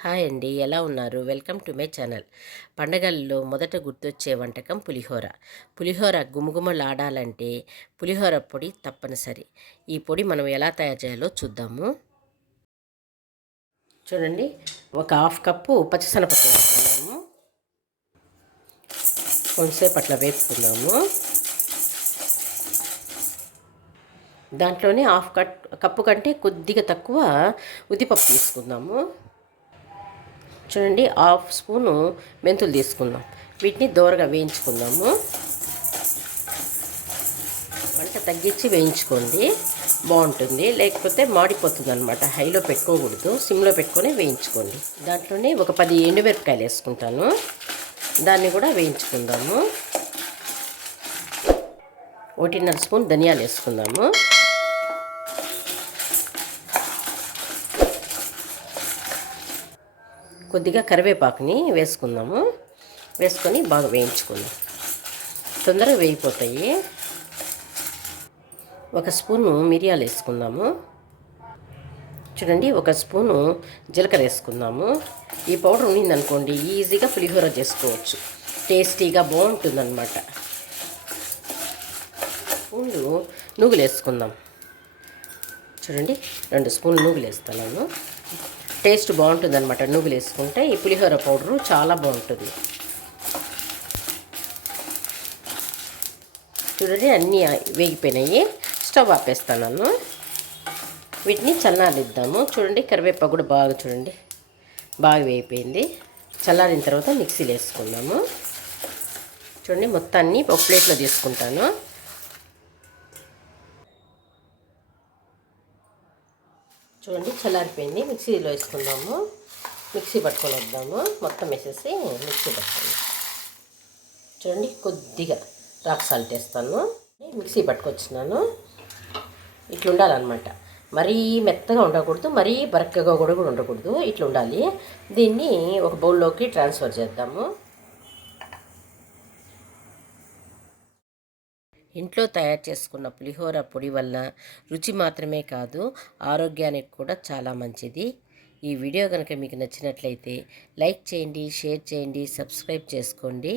Hi అండి, ఎలా ఉన్నారు? Welcome to my channel. పండగల్లో మొదట గుర్తొచ్చే వంటకం పులిహోర. పులిహోర గుమగుమలాడాలంటే పులిహోర పొడి తప్పనిసరి. ఈ పొడి మనం ఎలా తయారు చేయాలో చూద్దాము. చూడండి, ఒక హాఫ్ కప్పు పచ్చిశనగపప్పు వేసుకున్నాము. కొంచెంసేపు అట్లా వేసుకుందాము. దాంట్లోనే కప్పు కంటే కొద్దిగా తక్కువ ఉద్దిపప్పు తీసుకుందాము. చూడండి, హాఫ్ స్పూను మెంతులు తీసుకుందాం. వీటిని దోరగా వేయించుకుందాము. మంట తగ్గించి వేయించుకోండి, బాగుంటుంది. లేకపోతే మాడిపోతుంది అనమాట. హైలో పెట్టుకోకూడదు, సిమ్లో పెట్టుకొని వేయించుకోండి. దాంట్లోనే ఒక 10 ఎండుమిరపకాయలు వేసుకుంటాను. దాన్ని కూడా వేయించుకుందాము. 1.5 స్పూన్ ధనియాలు వేసుకుందాము. కొద్దిగా కరివేపాకుని వేసుకుందాము. వేసుకొని బాగా వేయించుకుందాం. తొందరగా వేగిపోతాయి. 1 స్పూను మిరియాలు వేసుకుందాము. చూడండి, 1 స్పూను జీలకర్ర వేసుకుందాము. ఈ పౌడర్ ఉన్నిందనుకోండి, ఈజీగా పులిహోర చేసుకోవచ్చు. టేస్టీగా బాగుంటుందన్నమాట. స్పూన్లు నువ్వులు వేసుకుందాం. చూడండి, 2 స్పూన్లు నువ్వులు వేస్తున్నాను. టేస్ట్ బాగుంటుంది అనమాట. నువ్వులు వేసుకుంటే ఈ పులిహోర పౌడరు చాలా బాగుంటుంది. చూడండి, అన్నీ వేగిపోయినాయి. స్టవ్ ఆపేస్తాను. వీటిని చల్లారిద్దాము. చూడండి, కరివేపాకు కూడా బాగా చూడండి బాగా వేగిపోయింది. చల్లారిన తర్వాత మిక్సీలో వేసుకుందాము. చూడండి, మొత్తాన్ని ఒక ప్లేట్లో తీసుకుంటాను. చూడండి, చల్లారిపోయింది. మిక్సీలో వేసుకుందాము. మిక్సీ పట్టుకొని వద్దాము. మొత్తం వేసేసి మిక్సీ పట్టుకుందాం. చూడండి, కొద్దిగా రాక్ సాల్ట్ వేస్తాను. మిక్సీ పట్టుకొచ్చినాను. ఇట్లా ఉండాలన్నమాట. మరీ మెత్తగా ఉండకూడదు, మరీ బరకగా కూడా ఉండకూడదు. ఇట్లా ఉండాలి. దీన్ని ఒక బౌల్లోకి ట్రాన్స్ఫర్ చేద్దాము. ఇంట్లో తయారు చేసుకున్న పులిహోర పొడి వల్ల రుచి మాత్రమే కాదు, ఆరోగ్యానికి కూడా చాలా మంచిది. ఈ వీడియో కనుక మీకు నచ్చినట్లయితే లైక్ చేయండి, షేర్ చేయండి, సబ్స్క్రైబ్ చేసుకోండి.